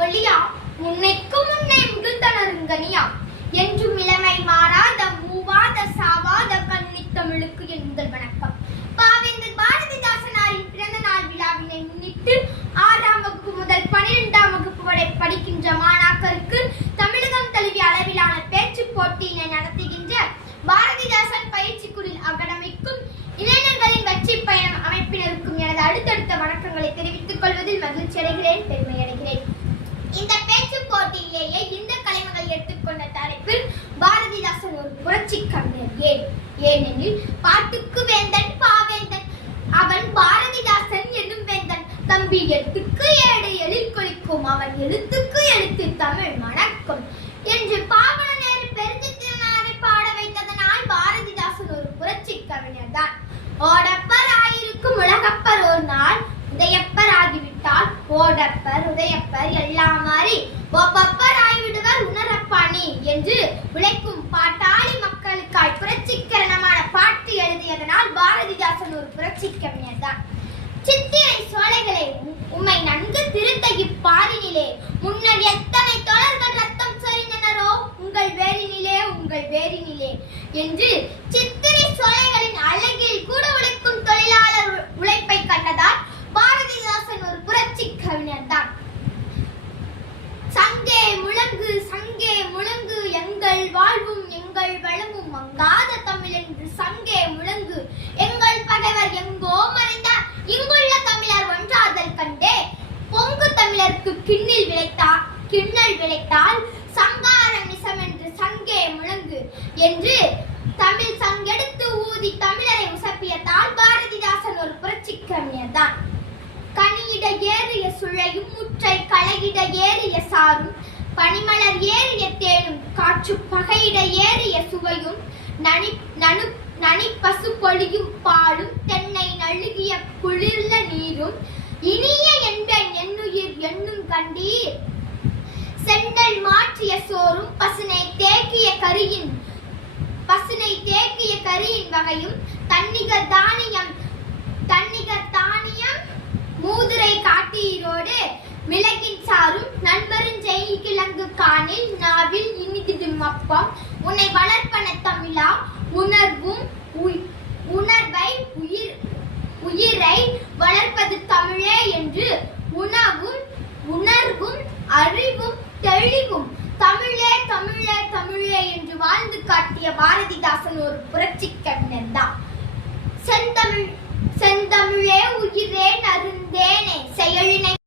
மொழியா முன்னைக்கு முன்னே முகிழ்த்தனருங்கனியா என்றும் இளமை மாறாத மூவாத சாவாத கன்னித் தமிழுக்கு என் முதல் வணக்கம். பாவேந்தர் பாரதிதாசனாரின் பிறந்த நாள் விழாவினை முன்னிட்டு 6ஆம் வகுப்பு முதல் 12ஆம் வகுப்பு வரை படிக்கின்ற மாணாக்கருக்கு தமிழகம் தழுவிய அளவிலான பேச்சு போட்டியினை நடத்துகின்ற பாரதிதாசன் பயிற்சிக்குழு அகாடமிக்கும் இளைஞர்களின் வெற்றி பயணம் அமைப்பினருக்கும் எனது அடுத்தடுத்த வணக்கங்களை தெரிவித்துக் கொள்வதில் மகிழ்ச்சி அடைகிறேன், பெருமை அடைகிறேன். இந்த பேச்சு போட்டியிலேயே இந்த கலைமகள் எடுத்துக்கொண்ட தலைப்பில் பாரதிதாசன் ஒரு புரட்சி கவிஞர். ஏனெனில் பாட்டுக்கு வேந்தன் பாவேந்தன், அவன் பாரதிதாசன் என்னும் வேந்தன். தம்பி எழுத்துக்கு ஏடு எழில் கொளிக்கும், அவன் எழுத்துக்கு எழுத்து தமிழ் மணக்கும் என்று பாவன நேரு பெருந்திறனாரை பாட வைத்ததனால் பாரதிதாசன் ஒரு புரட்சி கவிஞர் தான். ஓடப்பர் ஆயிருக்கும் உலகப்பர் ஒரு நாள் உதயப்பர் ஆகிவிட்டால் ஓடப்பர் உதயப்பர் எல்லாம் மாறி ஒப்பப்பர் ஆகிவிடுவர் உணரப்பாணி என்று உழைக்கும் பாட்டாளி மக்களுக்காய் புரட்சிகரமான பாட்டு எழுதியதனால் பாரதிதாசன் ஒரு புரட்சி கவிஞர் தான். சித்திரை சோலைகளை உம்மை நன்கு திருத்த இப்பாரினிலே முன்னர் எத்தனை தோழர்கள் ரத்தம் சொரிந்தனரோ உங்கள் வேரினிலே என்று சித்திரை சோலைகளின் அழகில் கூட உழைக்கும் தொழிலாளர் உழைப்பை கண்டதால் பாரதிதாசன் ஒரு புரட்சி கவிஞர் தான். சங்கே முழங்கு எங்கள் வாழ்வும் எங்கள் வளமும் மங்காத தமிழ் என்று சங்கே முழங்கு எங்கள் பகைவர் எங்கோ மறைந்தார் இங்குள்ள தமிழர் ஒன்றாதல் கண்டே பொங்கு தமிழருக்கு கிண்ணல் விளைத்தால் சங்காரம் நிசம் என்று சங்கே முழங்கு என்று தமிழ் சங்கெடுத்து ஊதி தமிழரை உசப்பியதால் பாரதிதாசன் ஒரு புரட்சி கவிஞர் தான். கனியிட ஏறிய சுழையும் முற்றை களையிட ஏறிய சாரும் பனிமலர் ஏறிய தேனும் காற்று பகையிட ஏறிய சுவையும் நனி பசு பொழியும் பாலும் தென்னை நழுகிய குளிர்ந்த நீரும் இனிய என்பேன் என்னுயிர் என்னும் கண்டீர் செண்டல் மாற்றிய சோறும் பசுனை தேக்கிய கரியின் வகையும் தன்னிகர் தானியம் மூதுரை காட்டீரோடு மிளகின் சாரும் நண்பருஞ்செய் கிழங்கு காணில் நாவில் இனிதிடும் அப்பம் உன்னை வளர்ப்பன தமிழா உயிரை வளர்ப்பது தமிழே என்று உணர்வும் அறிவும் தெளிவும் தமிழே என்று வாழ்ந்து காட்டிய பாரதி